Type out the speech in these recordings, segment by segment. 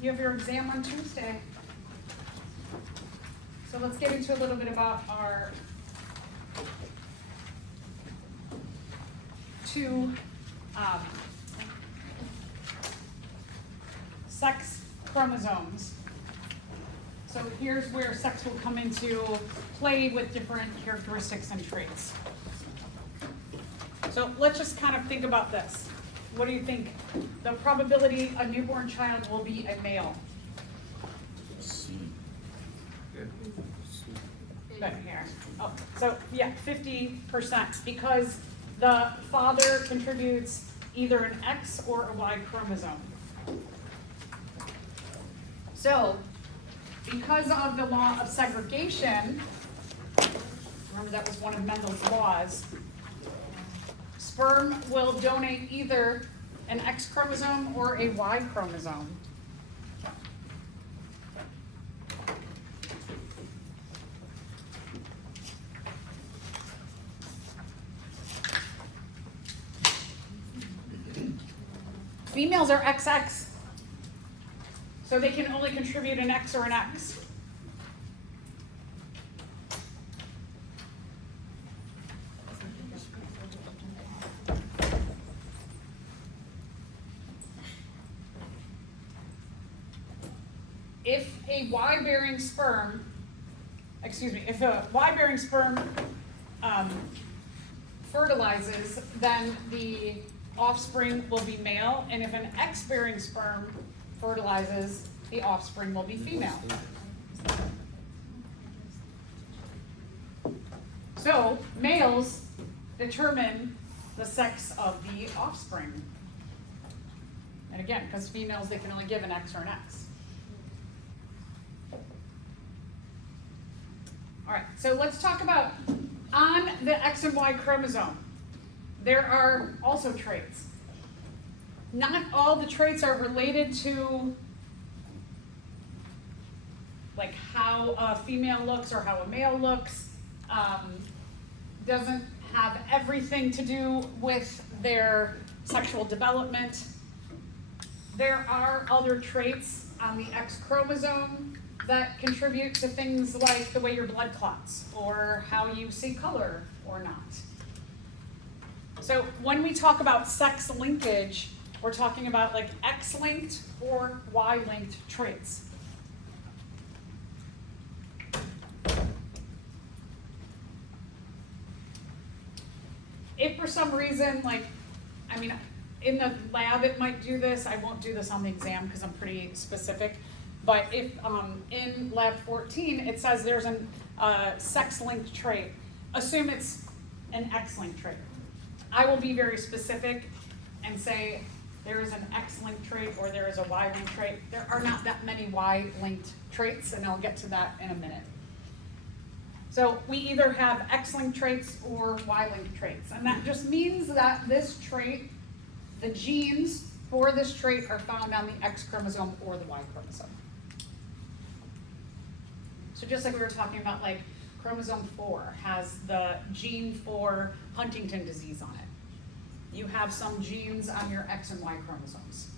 You have your exam on Tuesday. So let's get into a little bit about our two sex chromosomes. So here's where sex will come into play with different characteristics and traits. So let's just kind of think about this. What do you think? The probability a newborn child will be a male? C. But here. Oh, so yeah, 50%, because the father contributes either an X or a Y chromosome. So, because of the law of segregation, remember that was one of Mendel's laws, sperm will donate either an X chromosome or a Y chromosome. Females are XX, so they can only contribute an X or an X. If a Y-bearing sperm, if a Y-bearing sperm fertilizes, then the offspring will be male, and if an X-bearing sperm fertilizes, the offspring will be female. So, males determine the sex of the offspring. And again, because females, they can only give an X or an X. All right, so let's talk about on the X and Y chromosome. There are also traits. Not all the traits are related to like how a female looks or how a male looks. Doesn't have everything to do with their sexual development. There are other traits on the X chromosome that contribute to things like the way your blood clots or how you see color or not. So when we talk about sex linkage, we're talking about like X-linked or Y-linked traits. If for some reason, in the lab it might do this, I won't do this on the exam because I'm pretty specific, but if in lab 14 it says there's a sex-linked trait, assume it's an X-linked trait. I will be very specific and say there is an X-linked trait or there is a Y-linked trait. There are not that many Y-linked traits, and I'll get to that in a minute. So we either have X-linked traits or Y-linked traits, and that just means that this trait, the genes for this trait are found on the X chromosome or the Y chromosome. So just like we were talking about, like chromosome 4 has the gene for Huntington disease on it. You have some genes on your X and Y chromosomes.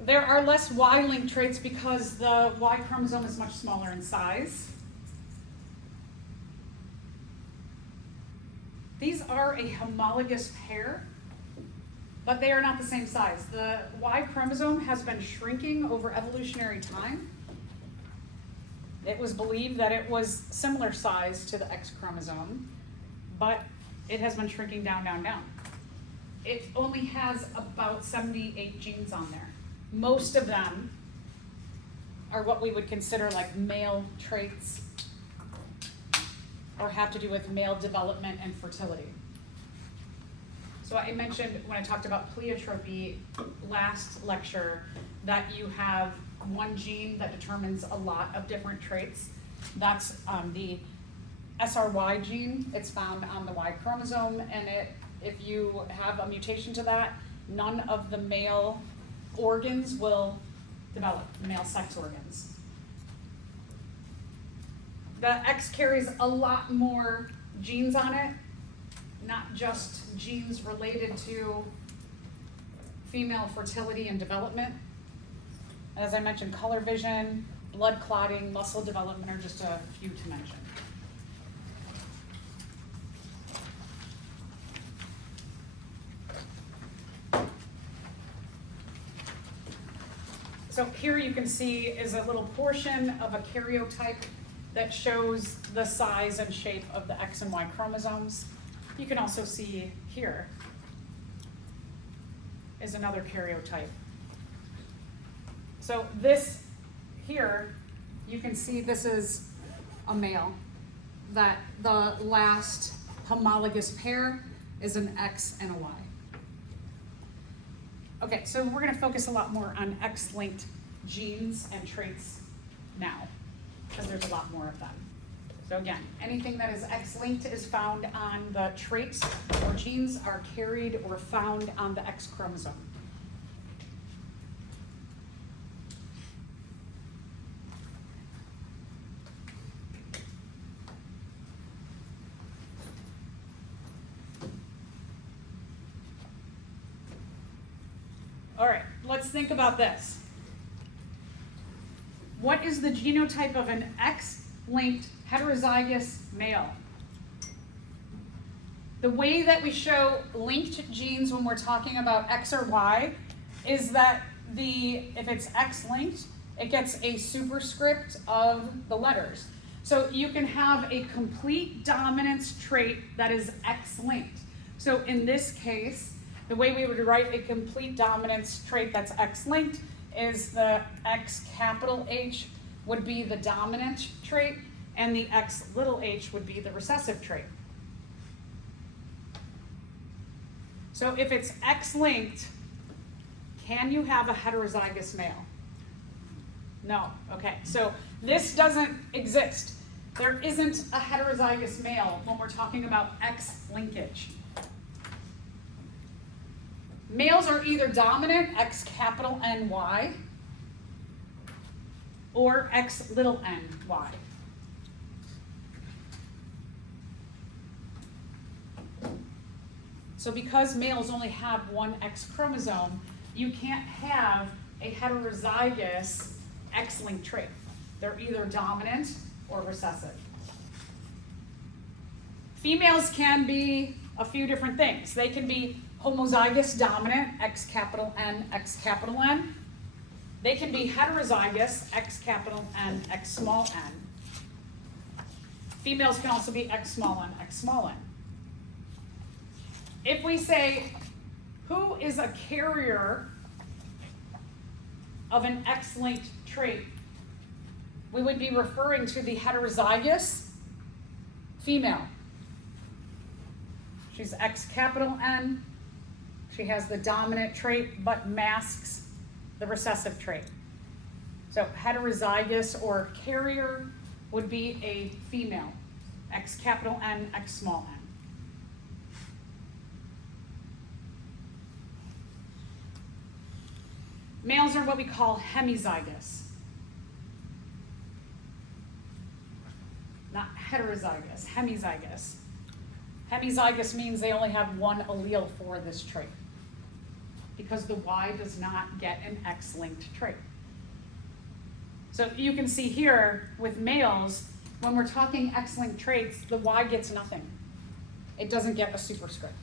There are less Y-linked traits because the Y chromosome is much smaller in size. These are a homologous pair, but they are not the same size. The Y chromosome has been shrinking over evolutionary time. It was believed that it was similar size to the X chromosome, but it has been shrinking down. It only has about 78 genes on there. Most of them are what we would consider like male traits or have to do with male development and fertility. So I mentioned when I talked about pleiotropy last lecture that you have one gene that determines a lot of different traits. That's the SRY gene. It's found on the Y chromosome, and if you have a mutation to that, none of the male organs will develop, male sex organs. The X carries a lot more genes on it, not just genes related to female fertility and development. And as I mentioned, color vision, blood clotting, muscle development are just a few to mention. So here you can see is a little portion of a karyotype that shows the size and shape of the X and Y chromosomes. You can also see here is another karyotype. So this here, you can see this is a male, that the last homologous pair is an X and a Y. Okay, so we're going to focus a lot more on X-linked genes and traits now, because there's a lot more of them. So again, anything that is X-linked is found on the traits or genes are carried or found on the X chromosome. All right, let's think about this. What is the genotype of an X-linked heterozygous male? The way that we show linked genes when we're talking about X or Y is that if it's X-linked, it gets a superscript of the letters. So you can have a complete dominance trait that is X-linked. So in this case, the way we would write a complete dominance trait that's X-linked is the X capital H would be the dominant trait, and the X little h would be the recessive trait. So if it's X-linked, can you have a heterozygous male? No. Okay, so this doesn't exist. There isn't a heterozygous male when we're talking about X linkage. Males are either dominant, X capital N Y, or X little n Y. So because males only have one X chromosome, you can't have a heterozygous X-linked trait. They're either dominant or recessive. Females can be a few different things. They can be homozygous dominant, X capital N, X capital N. They can be heterozygous, X capital N, X small n. Females can also be X small n, X small n. If we say, who is a carrier of an X-linked trait, we would be referring to the heterozygous female. She's X capital N. She has the dominant trait but masks the recessive trait. So heterozygous or carrier would be a female, X capital N, X small n. Males are what we call hemizygous, not heterozygous, hemizygous. Hemizygous means they only have one allele for this trait because the Y does not get an X-linked trait. So you can see here with males, when we're talking X-linked traits, the Y gets nothing. It doesn't get a superscript.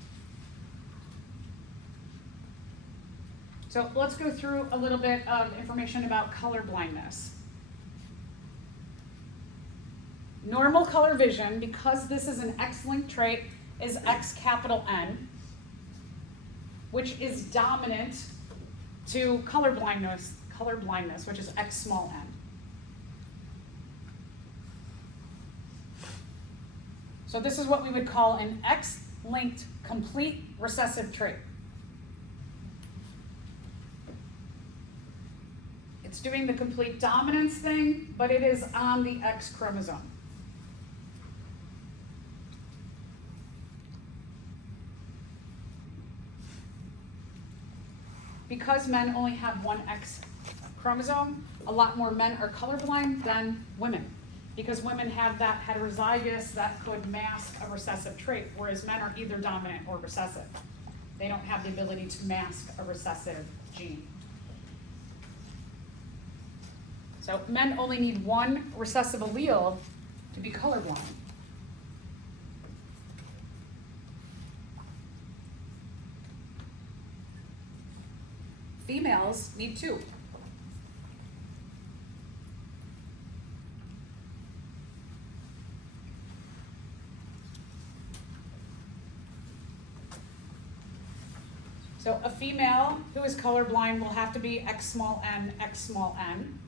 So let's go through a little bit of information about color blindness. Normal color vision, because this is an X-linked trait, is X capital N, which is dominant to color blindness, which is X small n. So this is what we would call an X-linked complete recessive trait. It's doing the complete dominance thing, but it is on the X chromosome. Because men only have one X chromosome, a lot more men are colorblind than women. Because women have that heterozygous that could mask a recessive trait, whereas men are either dominant or recessive. They don't have the ability to mask a recessive gene. So men only need one recessive allele to be colorblind. Females need two. So a female who is colorblind will have to be X small n, X small n.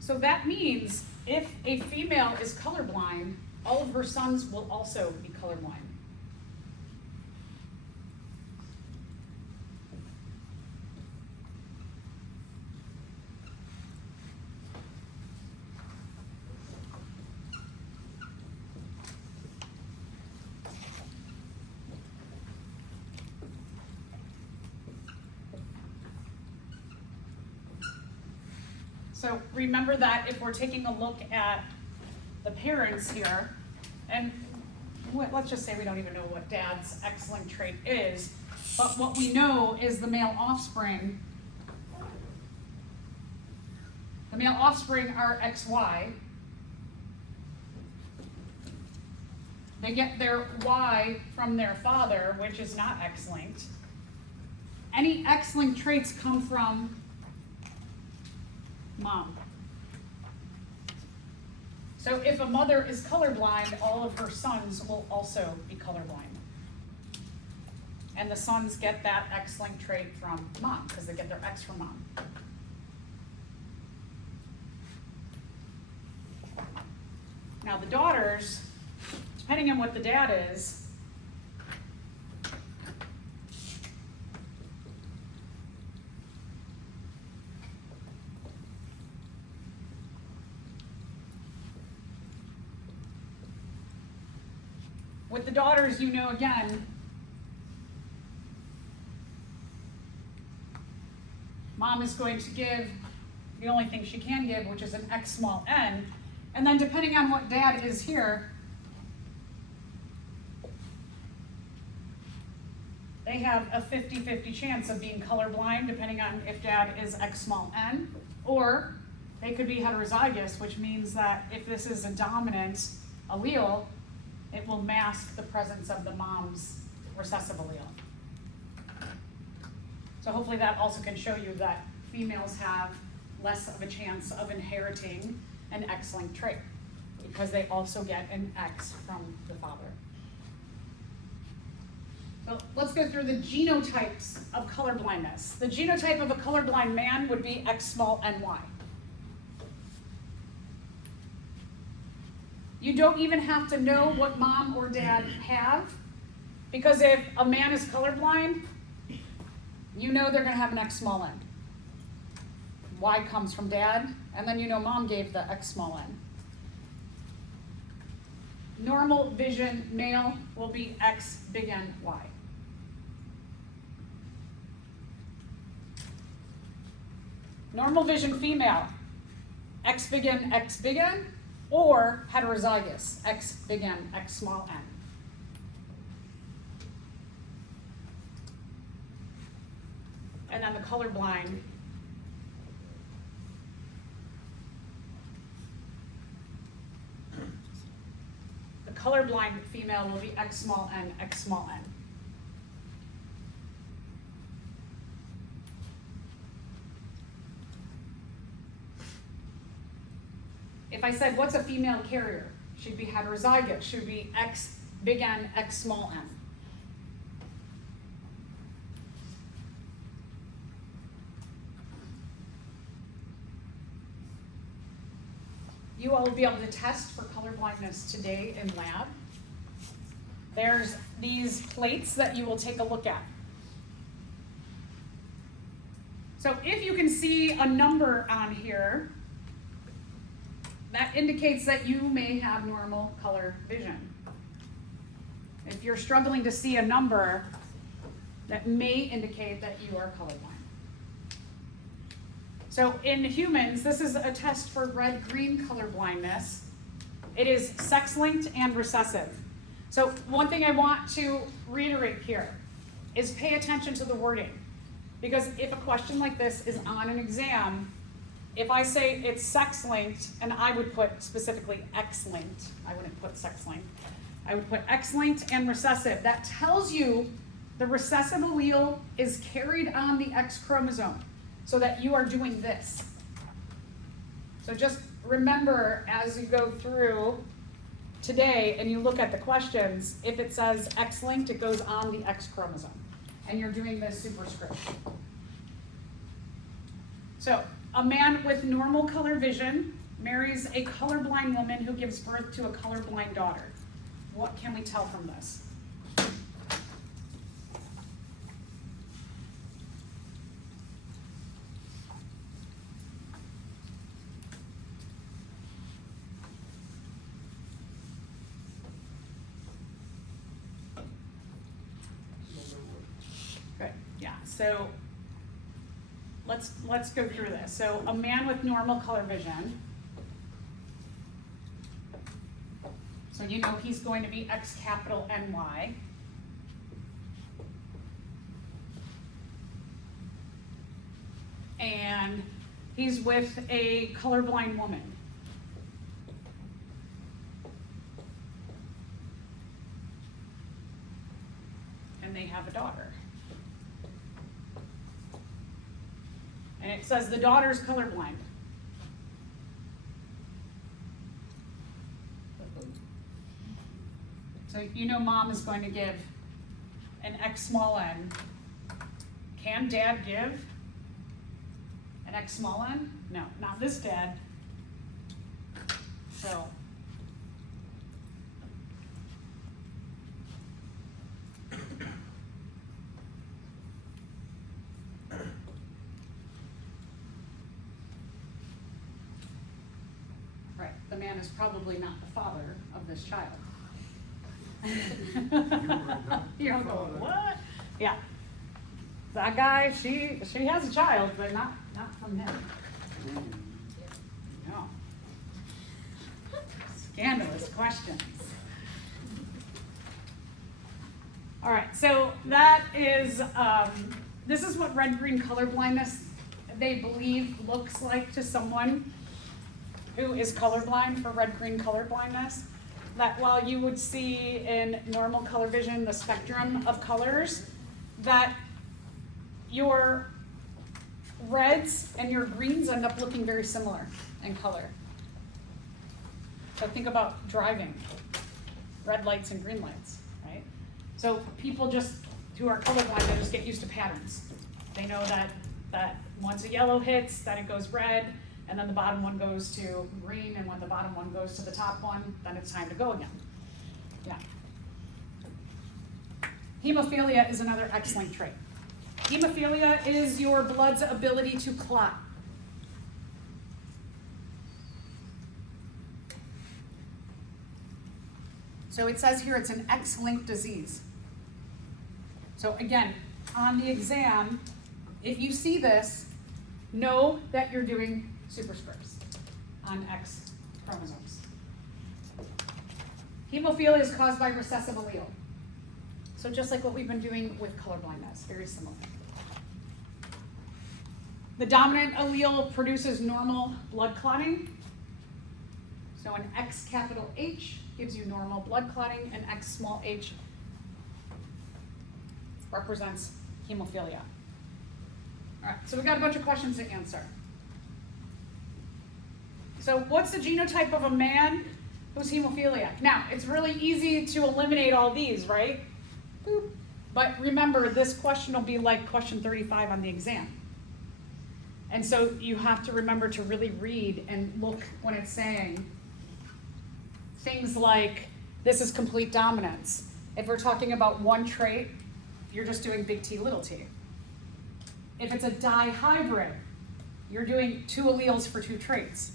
So that means if a female is colorblind, all of her sons will also be colorblind. So remember that if we're taking a look at the parents here, and let's just say we don't even know what dad's X-linked trait is, but what we know is the male offspring are XY. They get their Y from their father, which is not X-linked. Any X-linked traits come from mom. So if a mother is colorblind, all of her sons will also be colorblind. And the sons get that X-linked trait from mom, because they get their X from mom. Now the daughters, depending on what the dad is, with the daughters, you know, again, mom is going to give the only thing she can give, which is an X small n. And then depending on what dad is here, they have a 50-50 chance of being colorblind, depending on if dad is X small n, or they could be heterozygous, which means that if this is a dominant allele, it will mask the presence of the mom's recessive allele. So hopefully that also can show you that females have less of a chance of inheriting an X-linked trait because they also get an X from the father. So let's go through the genotypes of colorblindness. The genotype of a colorblind man would be X small ny. You don't even have to know what mom or dad have, because if a man is colorblind, you know they're going to have an X small n. Y comes from dad, and then you know mom gave the X small n. Normal vision male will be X big N Y. Normal vision female, X big N, or heterozygous, X big N, X small n. And then the colorblind, female will be X small n, X small n. If I said, what's a female carrier? She'd be heterozygous. She'd be X big N, X small n. You all will be able to test for colorblindness today in lab. There's these plates that you will take a look at. So if you can see a number on here, that indicates that you may have normal color vision. If you're struggling to see a number, that may indicate that you are colorblind. So in humans, this is a test for red-green color blindness. It is sex-linked and recessive. So one thing I want to reiterate here is pay attention to the wording. Because if a question like this is on an exam, if I say it's sex-linked, and I would put specifically X-linked, I wouldn't put sex-linked, I would put X-linked and recessive. That tells you the recessive allele is carried on the X chromosome, so that you are doing this. So just remember as you go through today and you look at the questions, if it says X-linked, it goes on the X chromosome, and you're doing this superscript. So, a man with normal color vision marries a colorblind woman who gives birth to a colorblind daughter. What can we tell from this? Good, yeah, so let's go through this. So a man with normal color vision. So you know he's going to be X capital NY. And he's with a colorblind woman. And they have a daughter. And it says the daughter's colorblind. So you know mom is going to give an X small n. Can dad give an X small n? No, not this dad. So right, the man is probably not the father of this child. You don't go, what? Yeah. That guy, she has a child, but not from him. No. Scandalous questions. All right, so that is, this is what red-green color blindness, they believe, looks like to someone who is colorblind for red-green color blindness. That while you would see in normal color vision the spectrum of colors, that your reds and your greens end up looking very similar in color. So think about driving, red lights and green lights, right? So people just, who are colorblind, they just get used to patterns. They know that once a yellow hits, that it goes red, and then the bottom one goes to green, and when the bottom one goes to the top one, then it's time to go again. Yeah. Hemophilia is another X-linked trait. Hemophilia is your blood's ability to clot. So it says here it's an X-linked disease. So again, on the exam, if you see this, know that you're doing superscripts on X chromosomes. Hemophilia is caused by recessive allele. So just like what we've been doing with colorblindness, very similar. The dominant allele produces normal blood clotting. So an X capital H gives you normal blood clotting, and X small h represents hemophilia. All right, so we got a bunch of questions to answer. So what's the genotype of a man who's hemophiliac? Now, it's really easy to eliminate all these, right? Boop. But remember, this question will be like question 35 on the exam. And so you have to remember to really read and look when it's saying things like, this is complete dominance. If we're talking about one trait, you're just doing big T, little t. If it's a dihybrid, you're doing two alleles for two traits.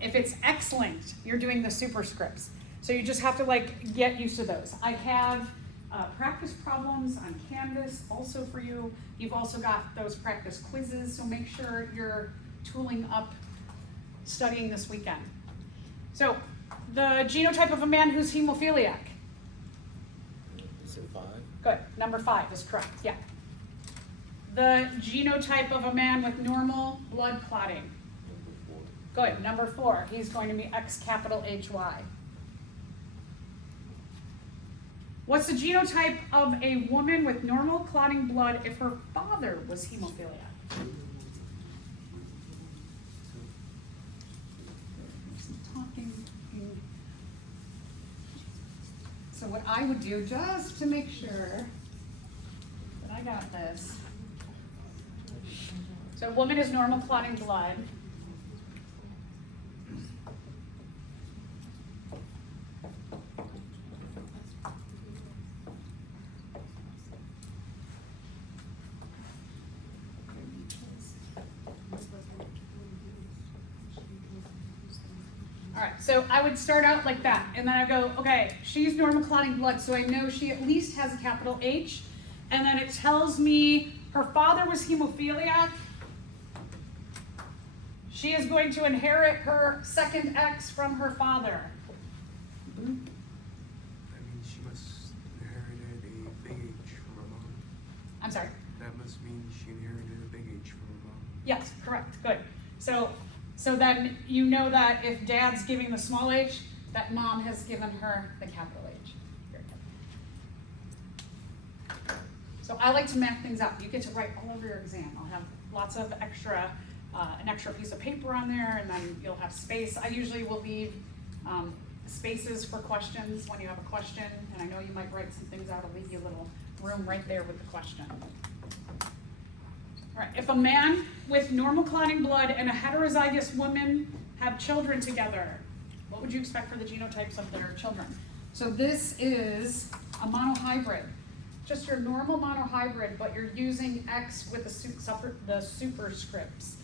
If it's X-linked, you're doing the superscripts. So you just have to get used to those. I have practice problems on Canvas also for you. You've also got those practice quizzes, so make sure you're tooling up studying this weekend. So the genotype of a man who's hemophiliac. Is it 5? Good, number 5 is correct, yeah. The genotype of a man with normal blood clotting. Number 4. Good, number 4, he's going to be X capital HY. What's the genotype of a woman with normal clotting blood if her father was hemophiliac? So what I would do, just to make sure that I got this. So a woman is normal clotting blood. All right, so I would start out like that, and then I go, okay, she's normal clotting blood, so I know she at least has a capital H, and then it tells me her father was hemophiliac. She is going to inherit her second X from her father. That means she must inherited a big H from her mom. I'm sorry. That must mean she inherited a big H from her mom. Yes, correct, good. So then you know that if dad's giving the small h, that mom has given her the capital H. Very good. So I like to map things out. You get to write all over your exam. I'll have lots of extra, an extra piece of paper on there, and then you'll have space. I usually will leave spaces for questions when you have a question, and I know you might write some things out. I'll leave you a little room right there with the question. All right, if a man with normal clotting blood and a heterozygous woman have children together, what would you expect for the genotypes of their children? So this is a monohybrid, just your normal monohybrid, but you're using X with the superscripts.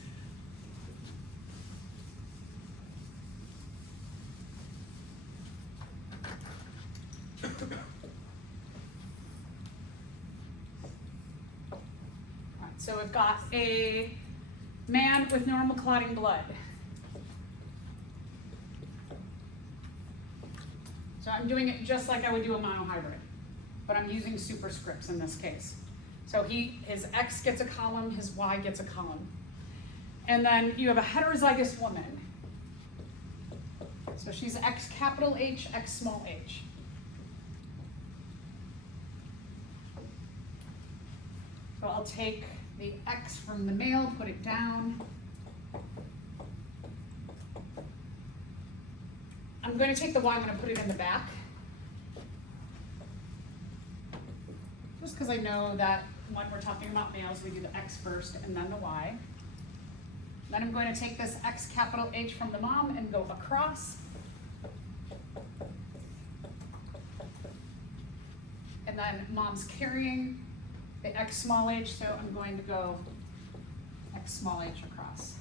So we've got a man with normal clotting blood. So I'm doing it just like I would do a monohybrid, but I'm using superscripts in this case. So his X gets a column, his Y gets a column. And then you have a heterozygous woman. So she's X capital H, X small h. So I'll take the X from the male, put it down. I'm going to take the Y, I'm going to put it in the back. Just because I know that when we're talking about males, we do the X first and then the Y. Then I'm going to take this X capital H from the mom and go across. And then mom's carrying the X small h, so I'm going to go X small h across.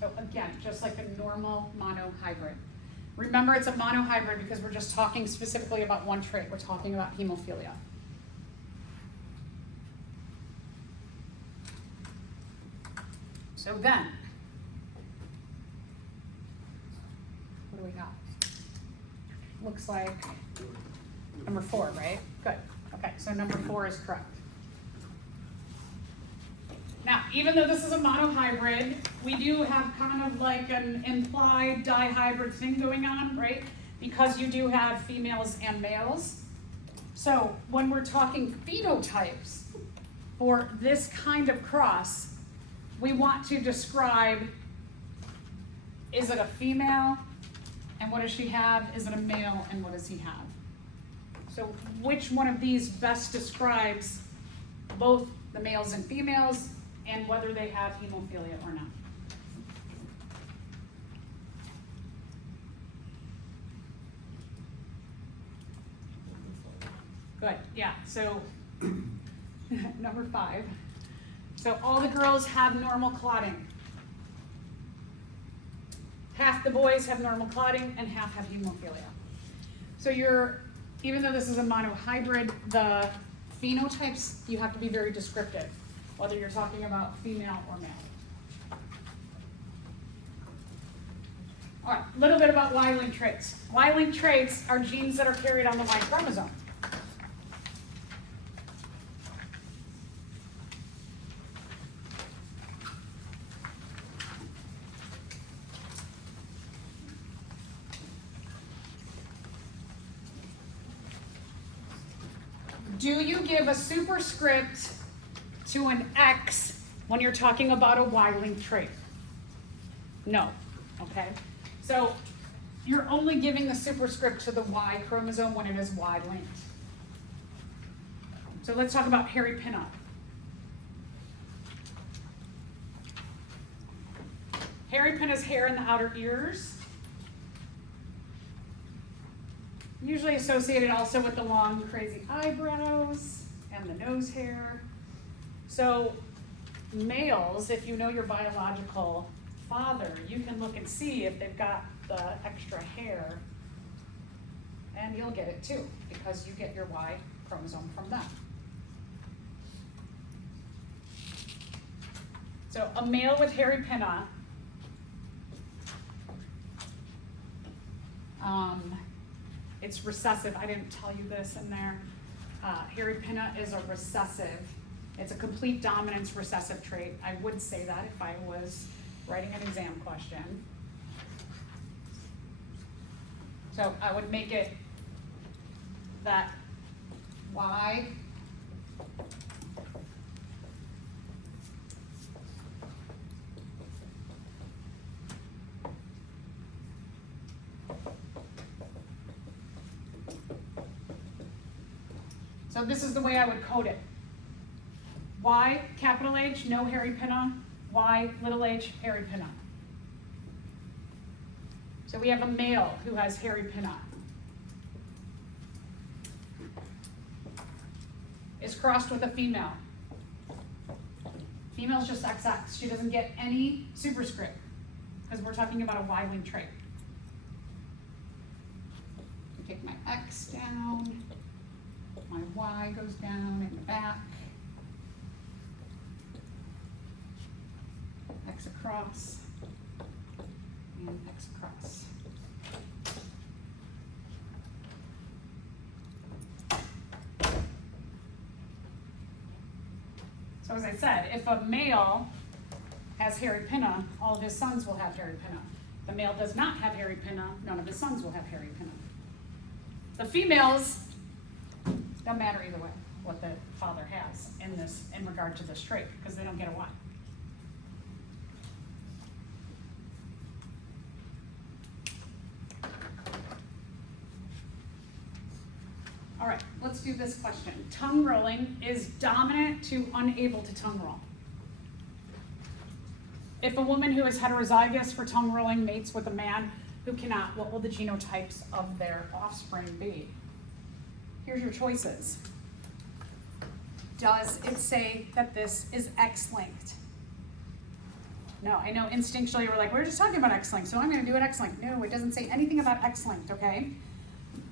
So again, just like a normal monohybrid. Remember, it's a monohybrid because we're just talking specifically about one trait. We're talking about hemophilia. So then, what do we got? Looks like number 4, right? Good. Okay, so number 4 is correct. Now, even though this is a monohybrid, we do have kind of like an implied dihybrid thing going on, right? Because you do have females and males. So when we're talking phenotypes for this kind of cross, we want to describe, is it a female, and what does she have? Is it a male, and what does he have? So which one of these best describes both the males and females and whether they have hemophilia or not? Good, yeah, so number 5. So all the girls have normal clotting. Half the boys have normal clotting and half have hemophilia. So even though this is a monohybrid, the phenotypes, you have to be very descriptive, whether you're talking about female or male. All right, a little bit about Y-linked traits. Y-linked traits are genes that are carried on the Y chromosome. Do you give a superscript to an X when you're talking about a Y-linked trait? No, okay? So you're only giving the superscript to the Y chromosome when it is Y-linked. So let's talk about hairy pinup. Hairy pin is hair in the outer ears. Usually associated also with the long, crazy eyebrows and the nose hair. So males, if you know your biological father, you can look and see if they've got the extra hair, and you'll get it too, because you get your Y chromosome from them. So a male with hairy pinna, it's recessive. I didn't tell you this in there. Hairy pinna is a recessive. It's a complete dominance recessive trait. I would say that if I was writing an exam question. So I would make it that Y So this is the way I would code it. Y, capital H, no hairy pinna. Y, little h, hairy pinna. So we have a male who has hairy pinna. Is crossed with a female. Female's just XX. She doesn't get any superscript because we're talking about a Y-linked trait. Take my X down. My Y goes down in the back. X across, and X across. So as I said, if a male has hairy pinna, all of his sons will have hairy pinna. If the male does not have hairy pinna, none of his sons will have hairy pinna. The females, don't matter either way what the father has in regard to this trait, because they don't get a Y. All right, let's do this question. Tongue rolling is dominant to unable to tongue roll. If a woman who is heterozygous for tongue rolling mates with a man who cannot, what will the genotypes of their offspring be? Here's your choices. Does it say that this is X-linked? No, I know instinctually we're like, we're just talking about X-linked, so I'm going to do it X-linked. No, it doesn't say anything about X-linked, okay?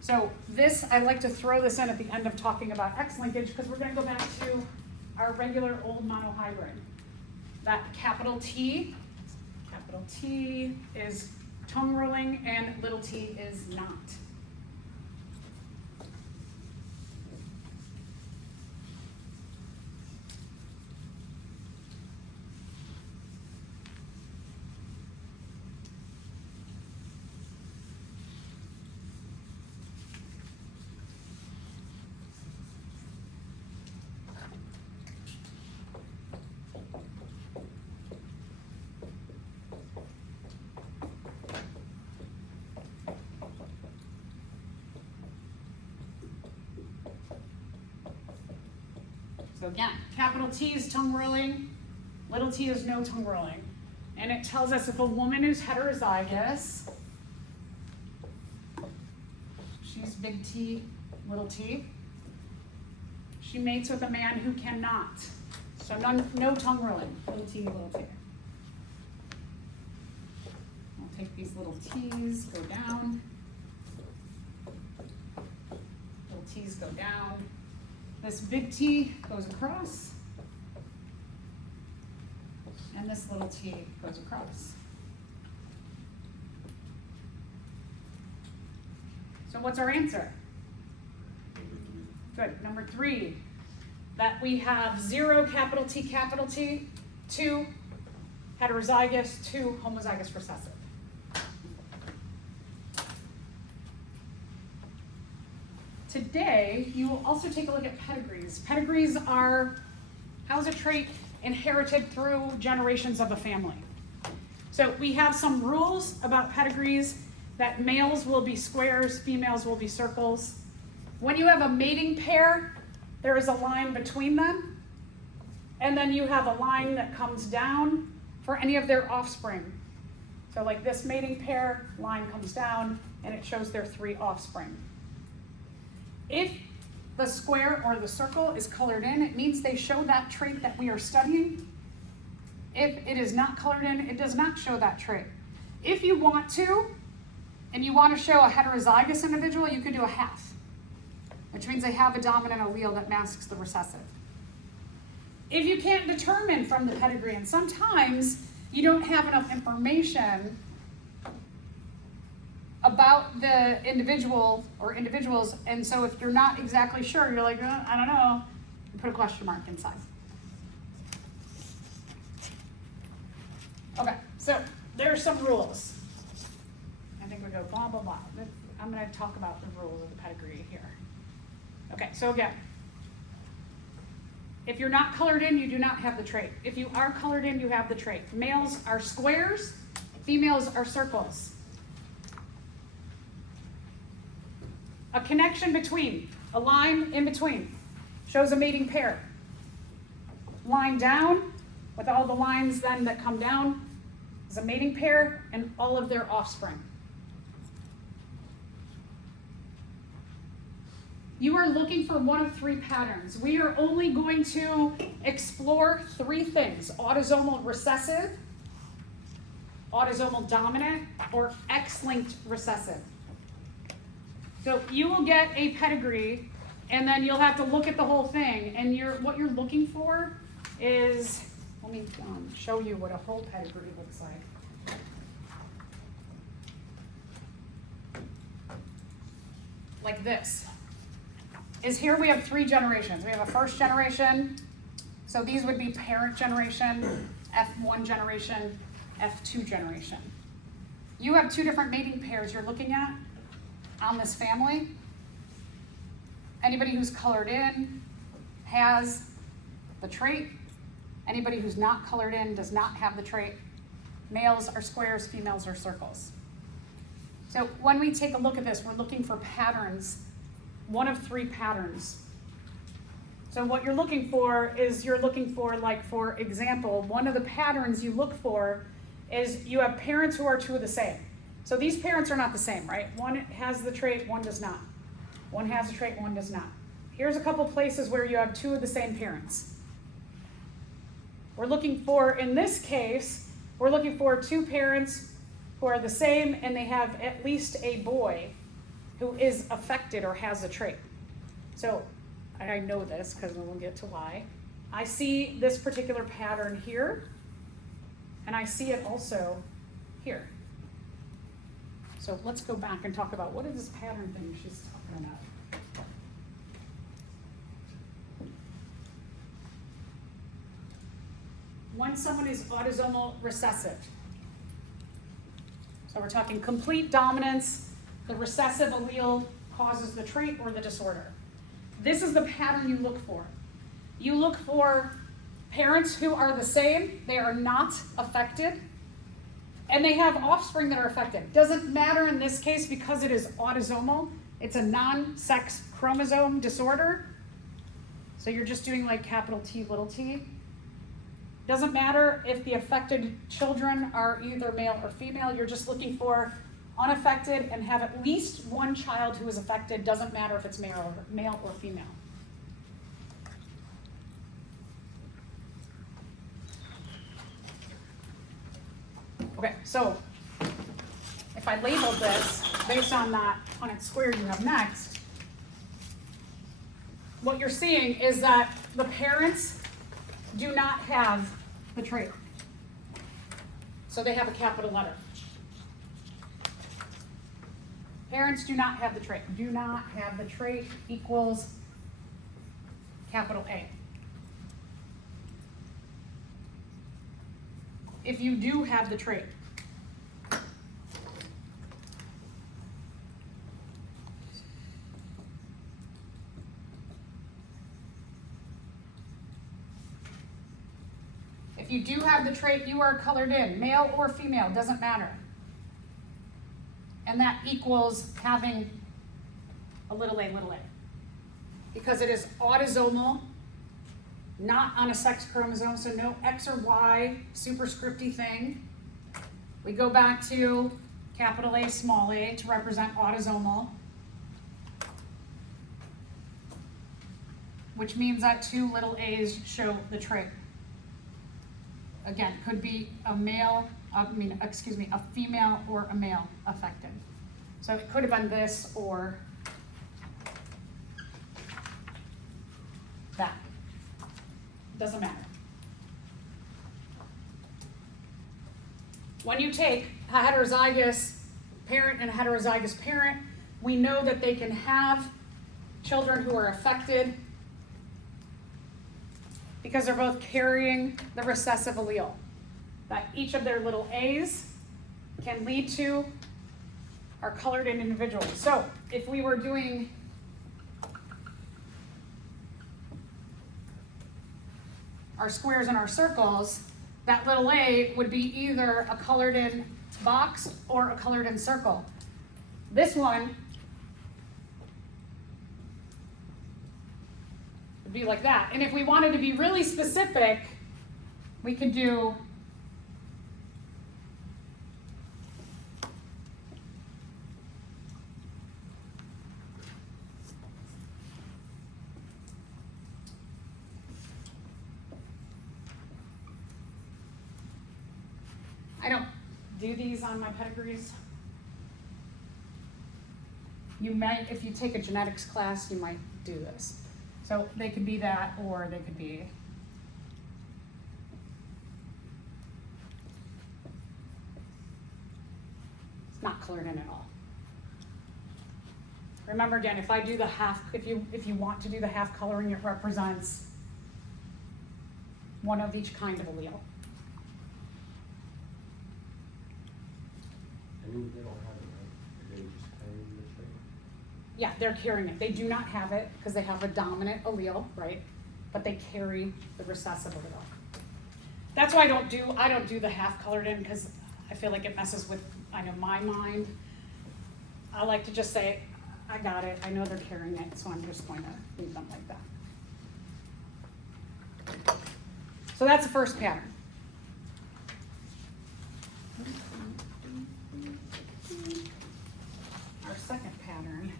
So this, I like to throw this in at the end of talking about X-linkage because we're going to go back to our regular old monohybrid. That capital T is tongue rolling and little t is not. So again, capital T is tongue rolling, little t is no tongue rolling. And it tells us if a woman who's heterozygous, she's big T, little t, she mates with a man who cannot. So no tongue rolling, little t, little t. I'll take these little t's, go down. Little t's go down. This big T goes across, and this little t goes across. So what's our answer? Good. Number 3, that we have 0 capital T, 2 heterozygous, 2 homozygous recessive. Today, you will also take a look at pedigrees. Pedigrees are how's a trait inherited through generations of a family. So we have some rules about pedigrees that males will be squares, females will be circles. When you have a mating pair, there is a line between them, and then you have a line that comes down for any of their offspring. So like this mating pair, line comes down, and it shows their 3 offspring. If the square or the circle is colored in, it means they show that trait that we are studying. If it is not colored in, it does not show that trait. If you want to, and you want to show a heterozygous individual, you could do a half, which means they have a dominant allele that masks the recessive. If you can't determine from the pedigree, and sometimes you don't have enough information about the individual or individuals, and so if you're not exactly sure, you're like, I don't know, you put a question mark inside. Okay, so there are some rules. I think we go blah, blah, blah. I'm going to talk about the rules of the pedigree here. Okay, so again, if you're not colored in, you do not have the trait. If you are colored in, you have the trait. Males are squares, females are circles. A connection between, a line in between, shows a mating pair. Line down, with all the lines then that come down, is a mating pair and all of their offspring. You are looking for one of 3 patterns. We are only going to explore 3 things: autosomal recessive, autosomal dominant, or X-linked recessive. So you will get a pedigree, and then you'll have to look at the whole thing, and what you're looking for is, let me show you what a whole pedigree looks like. Like this. Is here we have 3 generations. We have a first generation, so these would be parent generation, F1 generation, F2 generation. You have 2 different mating pairs you're looking at on this family. Anybody who's colored in has the trait. Anybody who's not colored in does not have the trait. Males are squares, females are circles. So when we take a look at this, we're looking for patterns, one of 3 patterns. So what you're looking for is like, for example, one of the patterns you look for is you have parents who are 2 of the same. So these parents are not the same, right? One has the trait, one does not. One has the trait, one does not. Here's a couple places where you have 2 of the same parents. We're looking for, in this case, we're looking for 2 parents who are the same, and they have at least a boy who is affected or has a trait. So I know this because we'll get to why. I see this particular pattern here, and I see it also here. So let's go back and talk about what is this pattern thing she's talking about. When someone is autosomal recessive. So we're talking complete dominance, the recessive allele causes the trait or the disorder. This is the pattern you look for. You look for parents who are the same, they are not affected, and they have offspring that are affected. Doesn't matter in this case because it is autosomal. It's a non-sex chromosome disorder. So you're just doing like capital T, little t. Doesn't matter if the affected children are either male or female. You're just looking for unaffected and have at least one child who is affected. Doesn't matter if it's male or female. Okay, so if I label this based on that Punnett square you have next, what you're seeing is that the parents do not have the trait. So they have a capital letter. Parents do not have the trait. Do not have the trait equals capital A. If you do have the trait, if you do have the trait, you are colored in, male or female, doesn't matter. And that equals having a little a, because it is autosomal, not on a sex chromosome, so no X or Y superscripty thing. We go back to capital A, small a to represent autosomal, which means that two little a's show the trait. Again, could be a male, a female or a male affected. So it could have been this or that. Doesn't matter. When you take a heterozygous parent and a heterozygous parent, we know that they can have children who are affected because they're both carrying the recessive allele. That each of their little a's can lead to are colored in individuals. So if we were doing our squares and our circles, that little a would be either a colored in box or a colored in circle. This one would be like that. And if we wanted to be really specific, we could do I don't do these on my pedigrees. You might, if you take a genetics class, you might do this. So they could be that, or they could be it's not colored in at all. Remember again, if I do the half, if you want to do the half coloring, it represents one of each kind of allele. And they don't have it, right? They just carry the trait? Yeah, they're carrying it. They do not have it because they have a dominant allele, right? But they carry the recessive allele. That's why I don't do the half colored in, because I feel like it messes with, I know, my mind. I like to just say, I got it. I know they're carrying it, so I'm just going to leave them like that. So that's the first pattern. Our second pattern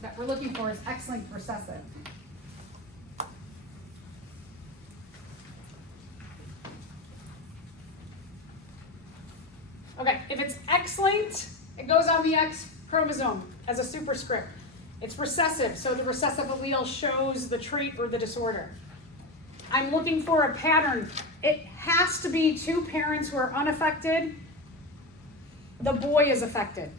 that we're looking for is X-linked recessive. Okay, if it's X-linked, it goes on the X chromosome as a superscript. It's recessive, so the recessive allele shows the trait or the disorder. I'm looking for a pattern. It has to be two parents who are unaffected. The boy is affected.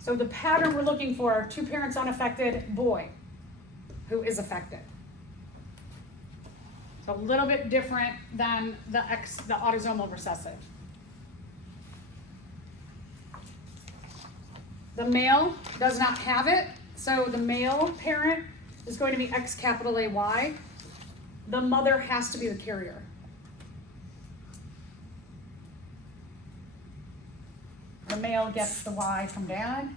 So the pattern we're looking for, two parents unaffected, boy who is affected. So a little bit different than the autosomal recessive. The male does not have it, so the male parent is going to be X capital AY. The mother has to be the carrier. The male gets the Y from dad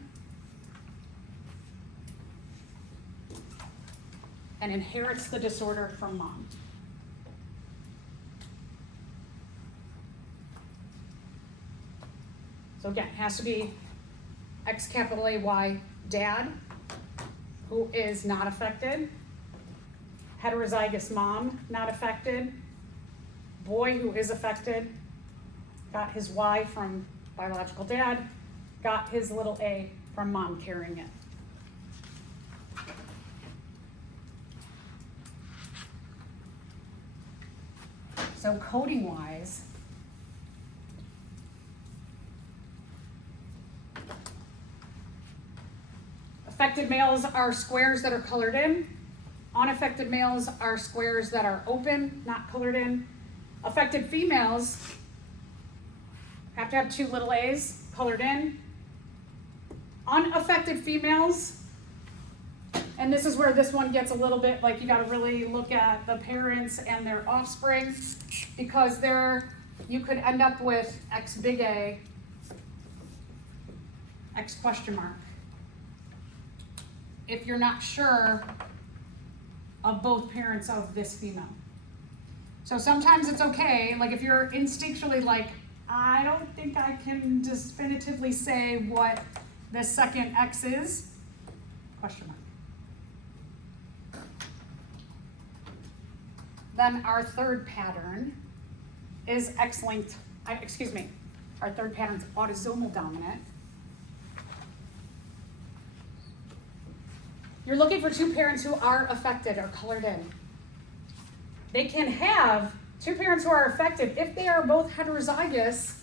and inherits the disorder from mom. So again, it has to be X capital AY dad, who is not affected. Heterozygous mom, not affected. Boy who is affected, got his Y from biological dad, got his little a from mom carrying it. So coding wise, Affected males are squares that are colored in. Unaffected males are squares that are open, not colored in. Affected females have to have 2 little a's colored in. Unaffected females, and this is where this one gets a little bit like you got to really look at the parents and their offspring, because you could end up with X big A, X question mark, if you're not sure of both parents of this female. So sometimes it's okay, like if you're instinctually like, I don't think I can definitively say what the second X is, question mark. Then our third pattern is X-linked, our third pattern is autosomal dominant. You're looking for 2 parents who are affected or colored in. They can have 2 parents who are affected. If they are both heterozygous,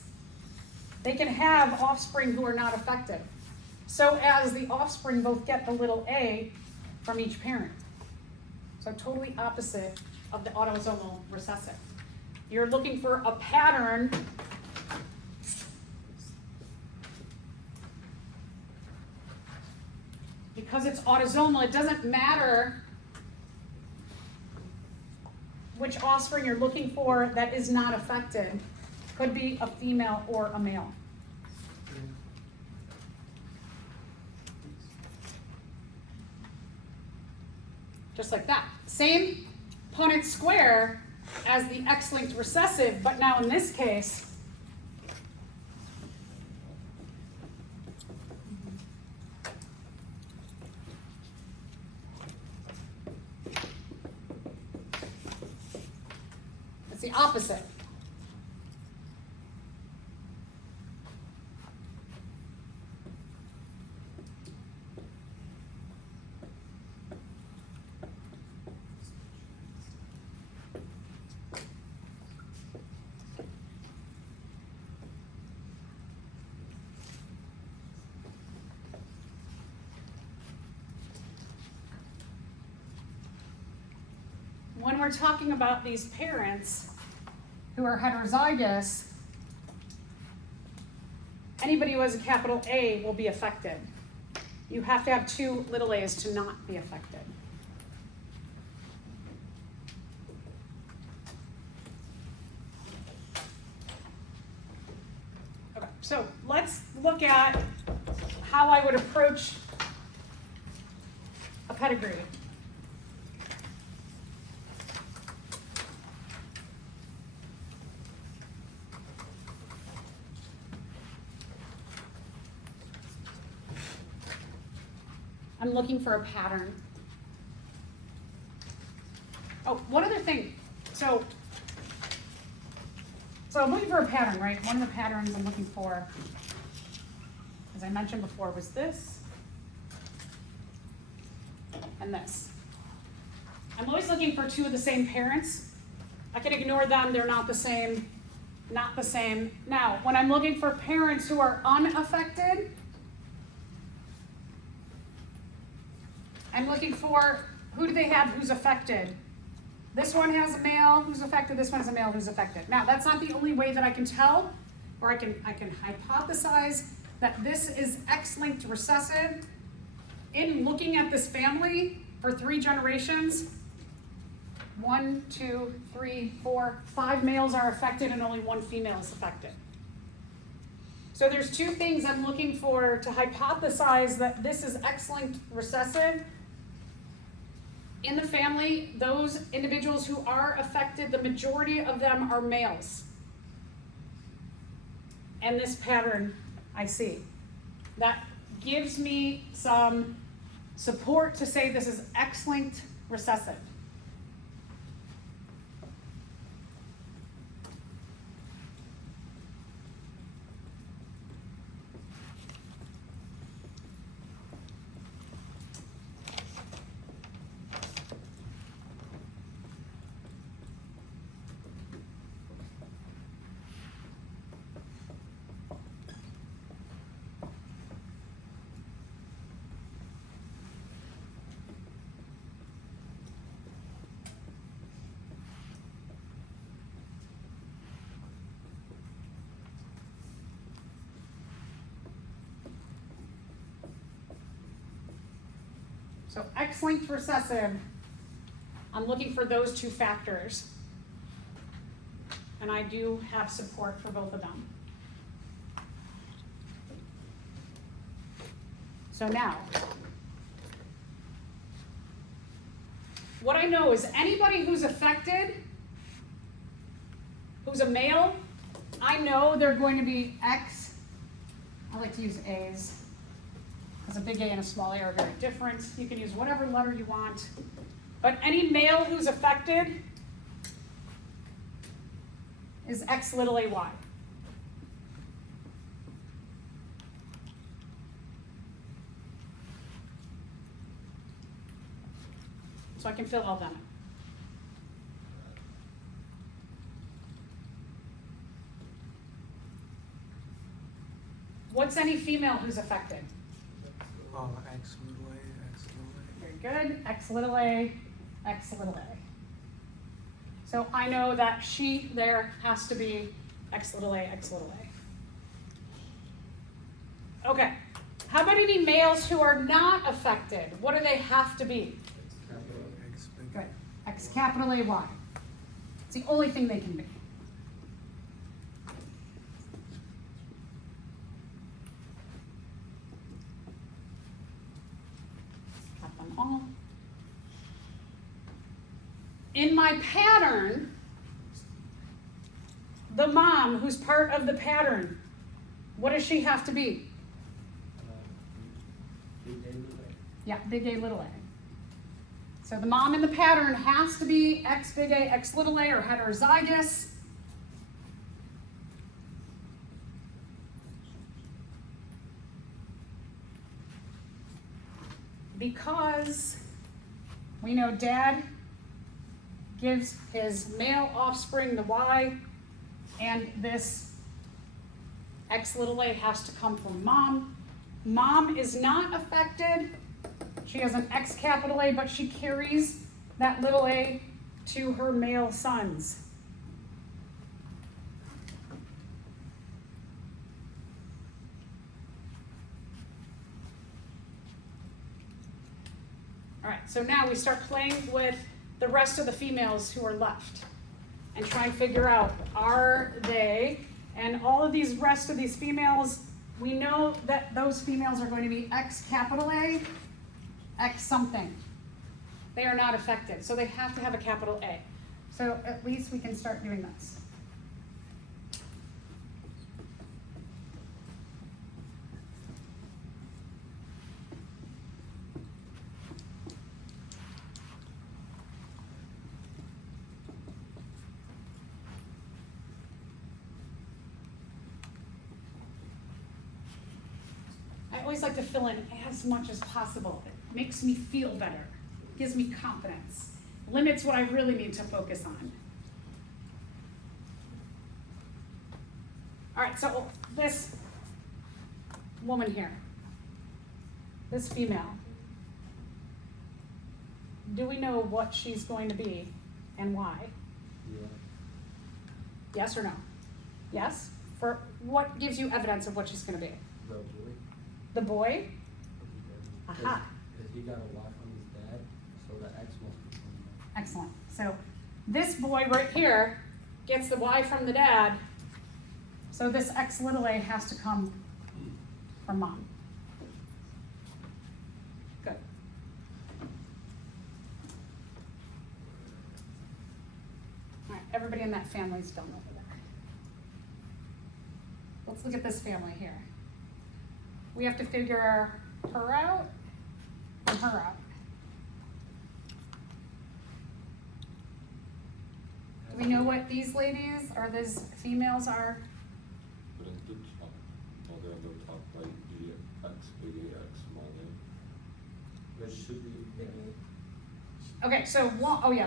they can have offspring who are not affected. So as the offspring both get the little a from each parent. So totally opposite of the autosomal recessive. You're looking for a pattern because it's autosomal. It doesn't matter which offspring you're looking for that is not affected. Could be a female or a male. Just like that. Same Punnett square as the X-linked recessive, but now in this case, it's the opposite. When we're talking about these parents who are heterozygous, anybody who has a capital A will be affected. You have to have 2 little a's to not be affected. Okay, so let's look at how I would approach a pedigree. I'm looking for a pattern. Oh, one other thing. So I'm looking for a pattern, right? One of the patterns I'm looking for, as I mentioned before, was this and this. I'm always looking for 2 of the same parents. I can ignore them, they're not the same, not the same. Now, when I'm looking for parents who are unaffected, I'm looking for who do they have who's affected. This one has a male who's affected, this one has a male who's affected. Now, that's not the only way that I can tell, or I can hypothesize that this is X-linked recessive. In looking at this family for 3 generations, 1, 2, 3, 4, 5 males are affected and only 1 female is affected. So there's 2 things I'm looking for to hypothesize that this is X-linked recessive. In the family, those individuals who are affected, the majority of them are males. And this pattern I see. That gives me some support to say this is X-linked recessive. So X-linked recessive, I'm looking for those two factors. And I do have support for both of them. So now, what I know is anybody who's affected, who's a male, I know they're going to be X. I like to use A's, because a big A and a small a are very different. You can use whatever letter you want. But any male who's affected is X little a y. So I can fill all them in. What's any female who's affected? Oh, X little a, X little Very good. X little a, X little a. So I know that she there has to be X little a, X little a. Okay. How about any males who are not affected? What do they have to be? A. X big Good. X capital A Y. It's the only thing they can be. Got them all. In my pattern, the mom who's part of the pattern, what does she have to be? Big A, little A. Yeah, big A, little a. So the mom in the pattern has to be X big A, X little a, or heterozygous. Because we know dad gives his male offspring the Y, and this X little a has to come from mom. Mom is not affected. She has an X capital A, but she carries that little a to her male sons. All right, so now we start playing with the rest of the females who are left and try and figure out, are they, and all of these rest of these females, we know that those females are going to be X capital A, X something. They are not affected, so they have to have a capital A. So at least we can start doing this. I always like to fill in as much as possible. It makes me feel better, gives me confidence, limits what I really need to focus on. All right, so this woman here, this female, do we know what she's going to be and why? Yeah. Yes or no? Yes? For what gives you evidence of what she's going to be? The boy. The boy? Aha. Because he got a Y from his dad, so the X must be from him. Excellent. So this boy right here gets the Y from the dad, so this X little a has to come from mom. Good. All right, everybody in that family's done over there. Let's look at this family here. We have to figure her out and her out. Do we know what these ladies or these females are? But at the top, or the other top right, the X big A, X small a. But it should be big A. Okay, so one, oh yeah,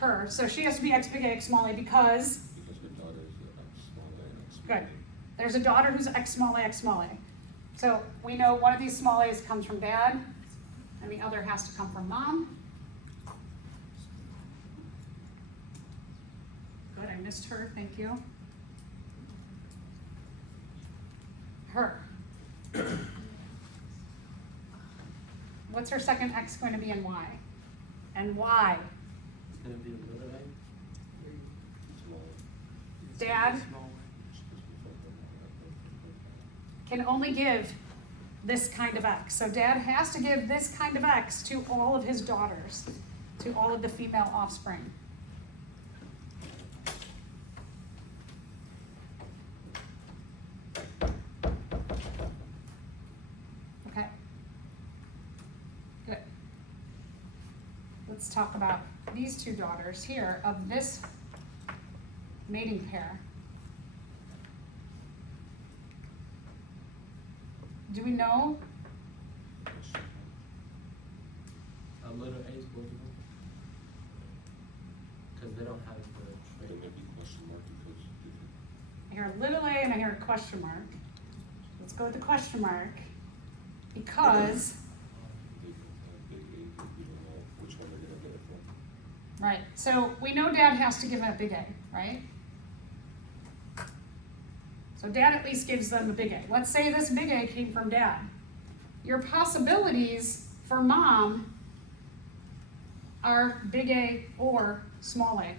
her. So she has to be X big A, X small a because Because her daughter is the X small a, X small Good. a. there's a daughter who's X small a, X small a. So we know one of these small a's comes from dad, and the other has to come from mom. Good, I missed her, thank you. Her. what's her second X going to be and why? And why? It's gonna be a little egg. Small. Dad? Small one. Can only give this kind of X. So dad has to give this kind of X to all of his daughters, to all of the female offspring. Okay. Good. Let's talk about these two daughters here of this mating pair. Do we know? A little eggs, both of them. Because they don't have the There trait. may be question mark because different. I hear a little a and I hear a question mark. Let's go with the question mark because, They can have big A, but we don't know which one they're gonna get it from. right, so we know dad has to give a big A, right? So dad at least gives them a big A. Let's say this big A came from dad. Your possibilities for mom are big A or small a.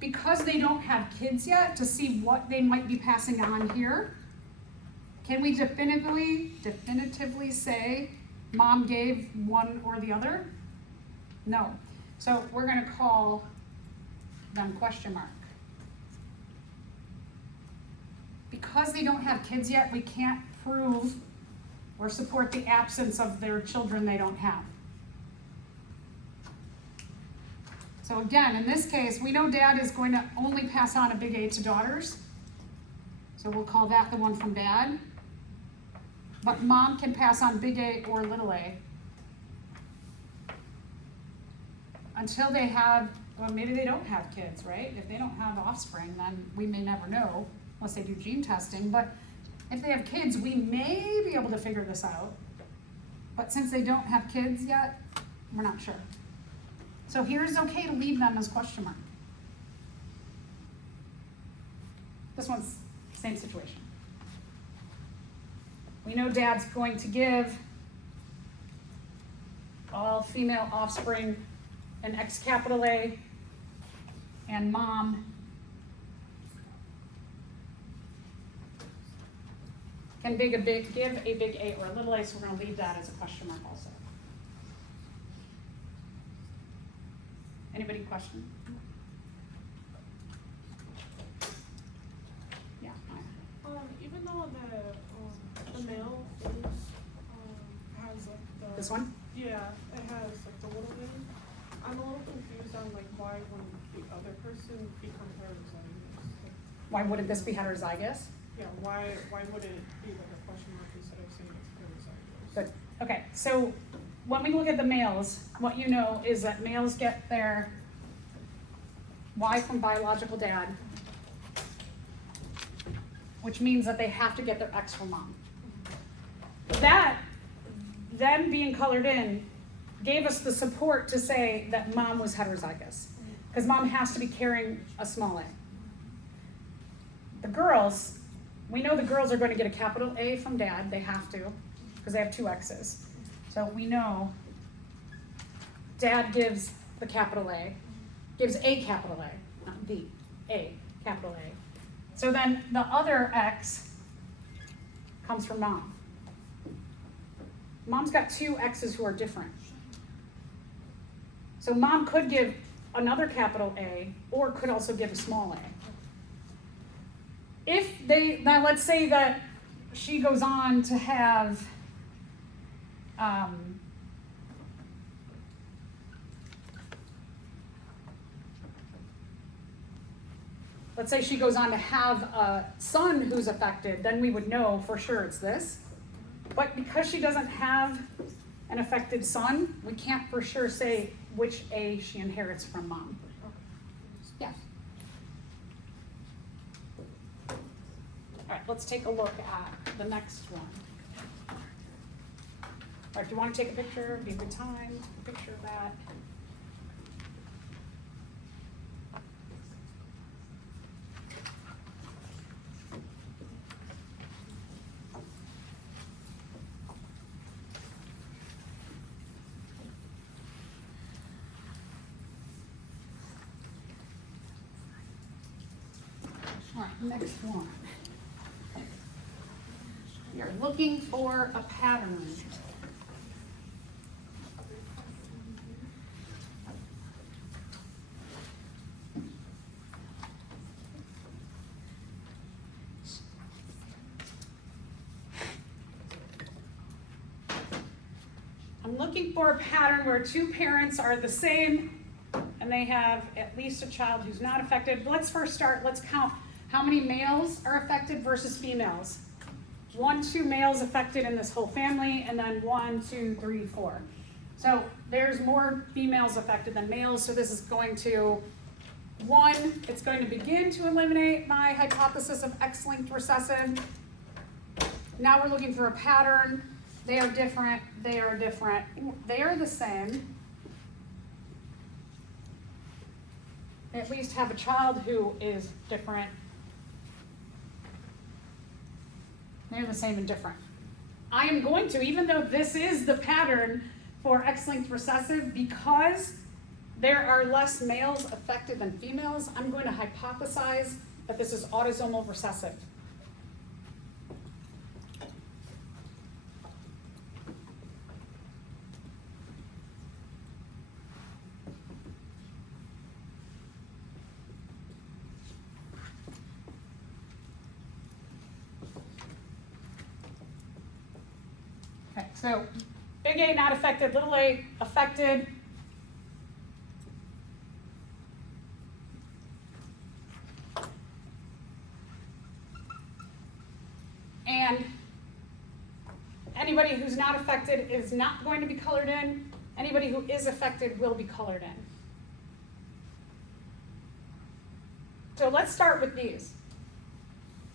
Because they don't have kids yet, to see what they might be passing on here, can we definitively say mom gave one or the other? No. So we're gonna call them question mark. Because they don't have kids yet, we can't prove or support the absence of their children they don't have. So again, in this case, we know dad is going to only pass on a big A to daughters. So we'll call that the one from dad. But mom can pass on big A or little a. Until they have, well, maybe they don't have kids, right? If they don't have offspring, then we may never know, unless they do gene testing. But if they have kids, we may be able to figure this out. But since they don't have kids yet, we're not sure. So here's okay to leave them as question mark. This one's same situation. We know dad's going to give all female offspring an X capital A, and mom can give a big A or a little a, so we're gonna leave that as a question mark also. Anybody question? Yeah, Maya. Even though the male is, has like the. This one? Yeah, it has like the little name. I'm a little confused on like why wouldn't the other person become heterozygous? Like, Why wouldn't this be heterozygous? yeah, why would it be like a question mark instead of saying it's heterozygous? Good. Okay, so when we look at the males, what you know is that males get their Y from biological dad, which means that they have to get their X from mom. That, them being colored in, gave us the support to say that mom was heterozygous, because mom has to be carrying a small a. The girls, we know the girls are going to get a capital A from dad, they have to, because they have two X's. So we know dad gives the capital A, gives a capital A, not the, a, capital A. So then the other X comes from mom. Mom's got two X's who are different. So mom could give another capital A, or could also give a small a. If they, now let's say that she goes on to have, let's say she goes on to have a son who's affected, then we would know for sure it's this. But because she doesn't have an affected son, we can't for sure say which A she inherits from mom. Yeah. All right, let's take a look at the next one. All right, if you want to take a picture, it'd be a good time, take a picture of that. All right, next one. We are looking for a pattern. I'm looking for a pattern where two parents are the same and they have at least a child who's not affected. Let's first start, let's count how many males are affected versus females. 1, 2 males affected in this whole family, and then 1, 2, 3, 4. So there's more females affected than males, so this is going to, 1, it's going to begin to eliminate my hypothesis of X-linked recessive. Now we're looking for a pattern. They are different, they are different, they are the same. They at least have a child who is different. They're the same and different. I am going to, even though this is the pattern for X-linked recessive, because there are less males affected than females, I'm going to hypothesize that this is autosomal recessive. Okay, so big A not affected, little a affected. And anybody who's not affected is not going to be colored in. Anybody who is affected will be colored in. So let's start with these.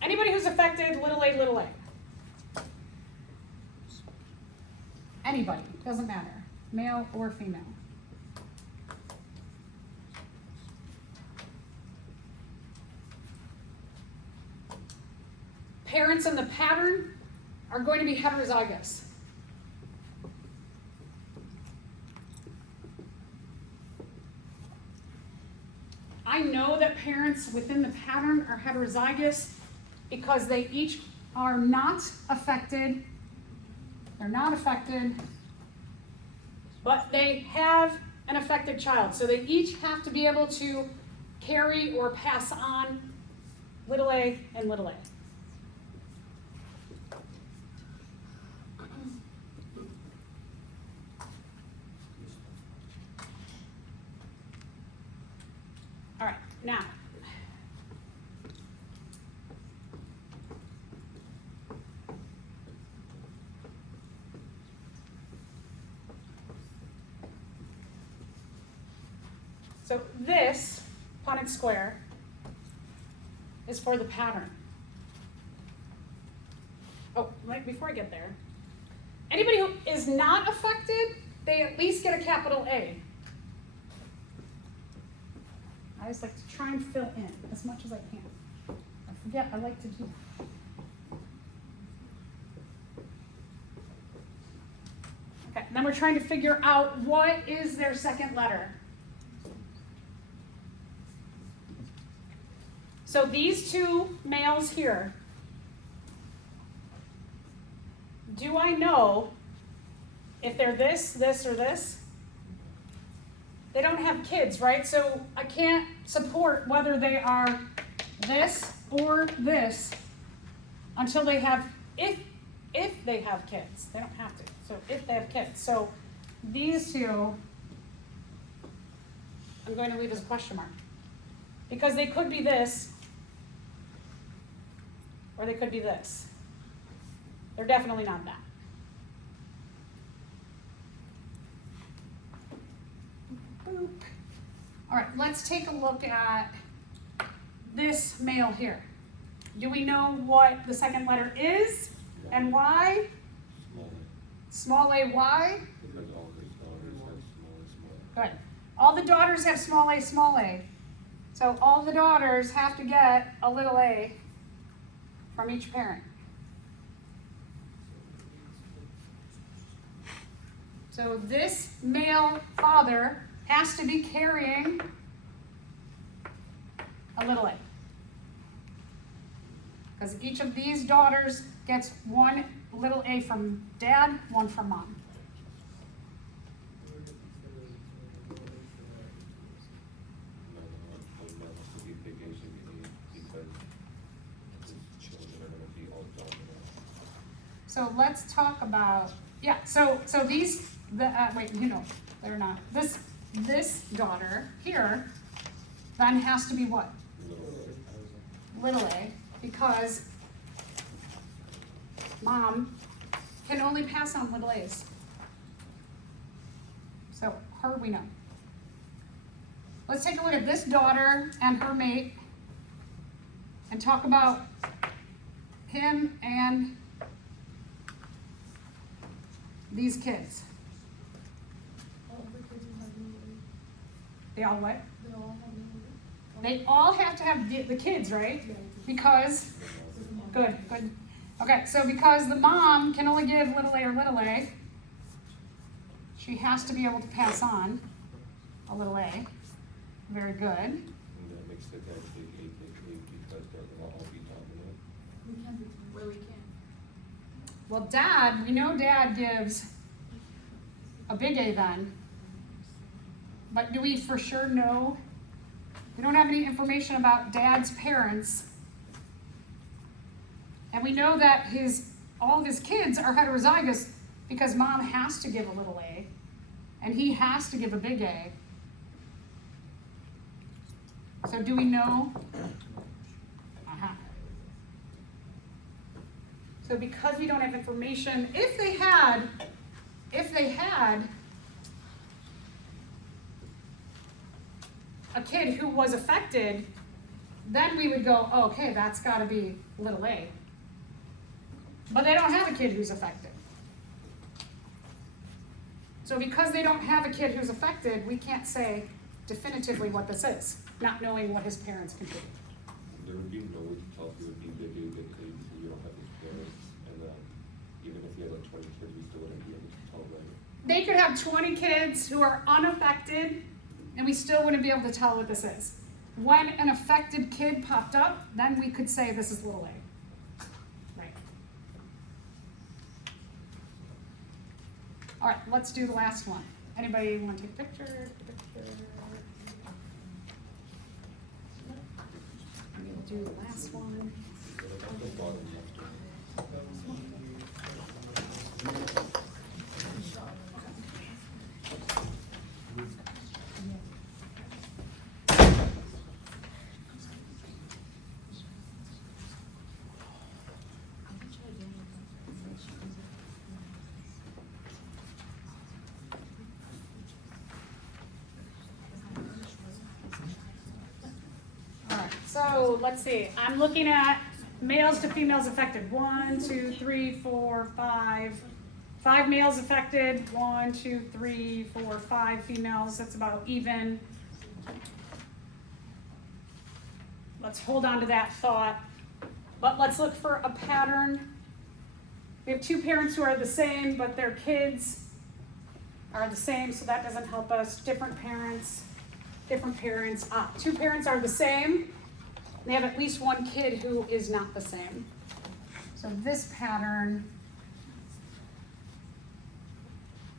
Anybody who's affected, little a, little a. Anybody, doesn't matter, male or female. Parents in the pattern are going to be heterozygous. I know that parents within the pattern are heterozygous because they each are not affected. They're not affected, but they have an affected child. So they each have to be able to carry or pass on little a and little a. All right, now, so this, Punnett square, is for the pattern. Oh, before I get there, anybody who is not affected, they at least get a capital A. I always like to try and fill in as much as I can. I forget, I like to do that. Okay, then we're trying to figure out what is their second letter. So these two males here, do I know if they're this, this, or this? They don't have kids, right? So I can't support whether they are this or this until they have, if they have kids. They don't have to. So if they have kids. So these two, I'm going to leave as a question mark. Because they could be this, or they could be this. They're definitely not that. Boop. All right, let's take a look at this male here. Do we know what the second letter is and why? Small a. Small a, why? Because all his daughters have small a. Good. All the daughters have small a, small a. So all the daughters have to get a little a from each parent. So this male father has to be carrying a little a. Because each of these daughters gets one little a from dad, one from mom. That has to be big A should be A because his children are gonna be all dominant. So let's talk about, yeah, so these, wait, they're not. This daughter here then has to be what? Little a, because mom can only pass on little a's. So her we know. Let's take a look at this daughter and her mate and talk about him and these kids. All the kids who have no weight, They all what? they all have no weight. They all have to have the kids, right? Because, good. Okay, so because the mom can only give little a or little a, she has to be able to pass on a little a. Very good. And that makes the dad big A because they're gonna all be dominant. We can't be, well, we can. Well, we know dad gives a big A then. But do we for sure know? We don't have any information about dad's parents. And we know that all of his kids are heterozygous because mom has to give a little a, and he has to give a big A. So do we know? So because we don't have information, if they had a kid who was affected, then we would go, oh, okay, that's gotta be little a. But they don't have a kid who's affected. So because they don't have a kid who's affected, we can't say definitively what this is, not knowing what his parents contribute. There would be no way to tell if he would be big A because you don't have his parents, and even if he had like 20 kids, we still wouldn't be able to tell, right? They could have 20 kids who are unaffected, and we still wouldn't be able to tell what this is. When an affected kid popped up, then we could say this is little a. Right. All right, let's do the last one. Anybody want to take a picture? I'm going to do the last one. So like at the bottom left. All right, so let's see. I'm looking at males to females affected. 1, 2, 3, 4, 5. 5 males affected. 1, 2, 3, 4, 5 females. That's about even. Let's hold on to that thought. But let's look for a pattern. We have 2 parents who are the same, but their kids are the same, so that doesn't help us. Different parents. 2 parents are the same. They have at least one kid who is not the same. So this pattern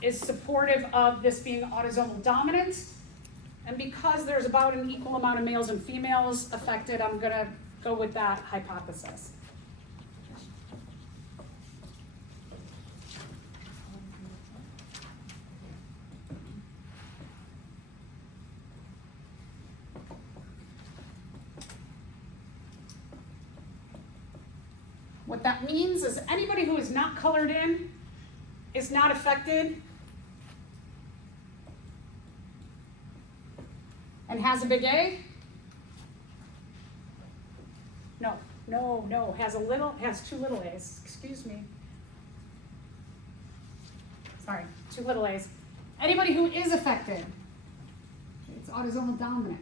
is supportive of this being autosomal dominant. And because there's about an equal amount of males and females affected, I'm going to go with that hypothesis. What that means is anybody who is not colored in is not affected and has a big A. No, has 2 little A's, excuse me. Sorry, 2 little A's. Anybody who is affected, it's autosomal dominant.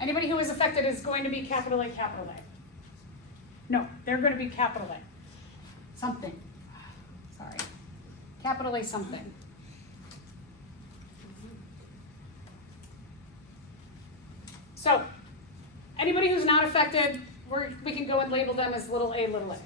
Anybody who is affected is going to be capital A, capital A. No, they're going to be capital A. Something. Sorry. Capital A something. So, anybody who's not affected, we can go and label them as little a, little a.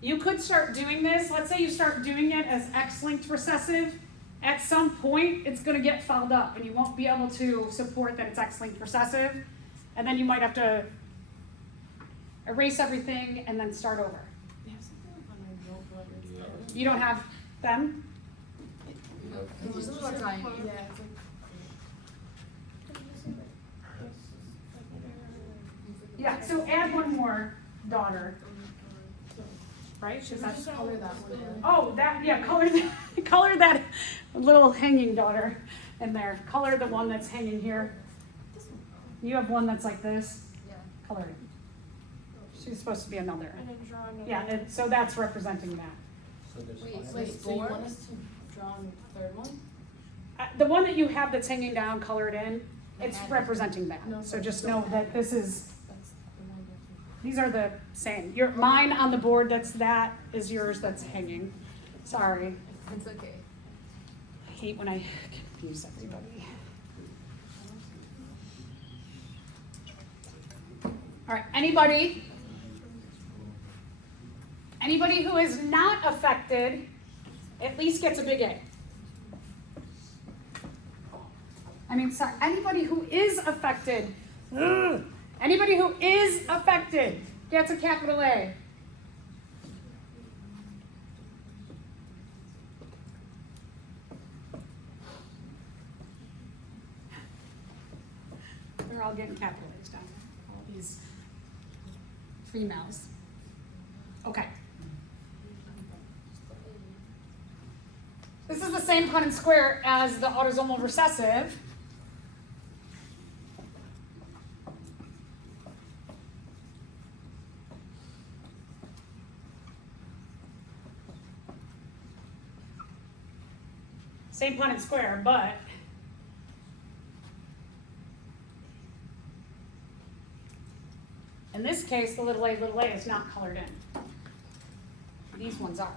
You could start doing this. Let's say you start doing it as X-linked recessive. At some point, it's going to get fouled up, and you won't be able to support that it's X-linked recessive. And then you might have to erase everything and then start over. We have something on our notebook. It's You don't have them? It's just like, yeah, it's like. Yeah, so add one more daughter, right? Should Is we that- just color that one in? Oh, that, yeah, color that little hanging daughter in there. Color the one that's hanging here. You have one that's like this. Yeah. Color it. She's supposed to be another. And then draw another. Yeah, so that's representing that. So there's Wait, five. wait, so you want us to draw a third one? The one that you have that's hanging down, colored in, it's Add- representing that. No, So just know that this is, That's the one these are the same. Mine on the board that is yours that's hanging. Sorry. It's okay. I hate when I confuse everybody. All right, anybody who is not affected at least gets a big A. I mean, sorry, anybody who is affected, anybody who is affected gets a capital A. They're all getting capital A's down there, all these females. Okay. This is the same Punnett square as the autosomal recessive. Same Punnett square, but in this case, the little a is not colored in. These ones are.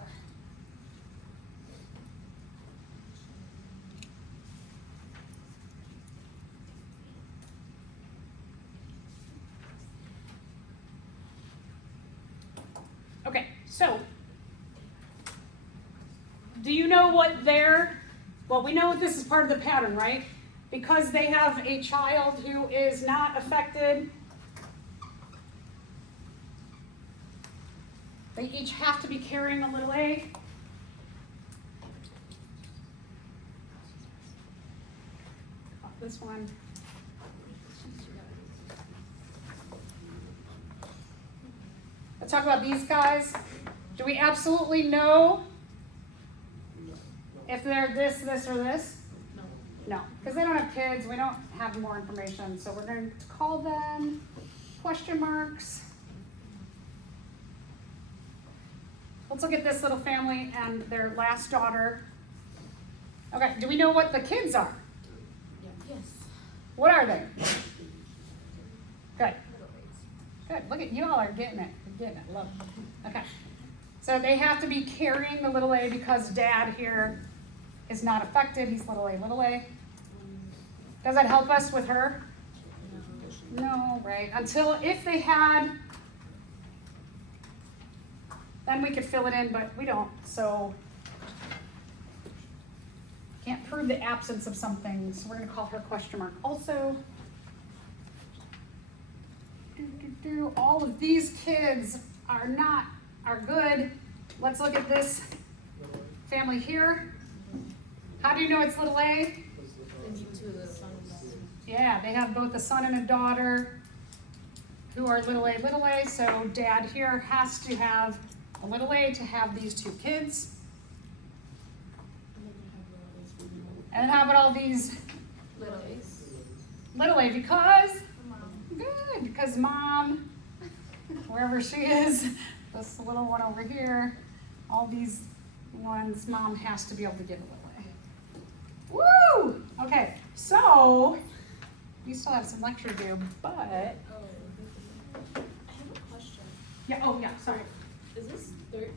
Okay, so do you know what well, we know this is part of the pattern, right? Because they have a child who is not affected, they each have to be carrying a little a. This one. Let's talk about these guys. Do we absolutely know if they're this, or this? No. No, because they don't have kids, we don't have more information, so we're going to call them question marks. Let's look at this little family and their last daughter. Okay, do we know what the kids are? Yes. What are they? Good. Good, look at you all are getting it. You're getting it, love it. Okay, so they have to be carrying the little a because dad here is not affected, he's little a, little a. Does that help us with her? No, right, until if they had, then we could fill it in, but we don't, so. Can't prove the absence of something, so we're gonna call her question mark also. All of these kids are good. Let's look at this family here. How do you know it's little a? Yeah, they have both a son and a daughter who are little a, so dad here has to have a little a to have these two kids. And how about all these little a because? Good, because mom, wherever she is, this little one over here, all these ones, mom has to be able to give a little a. Woo! Okay, so you still have some lecture to do, but, Oh. I have a question. yeah, oh, yeah, sorry. Is this 13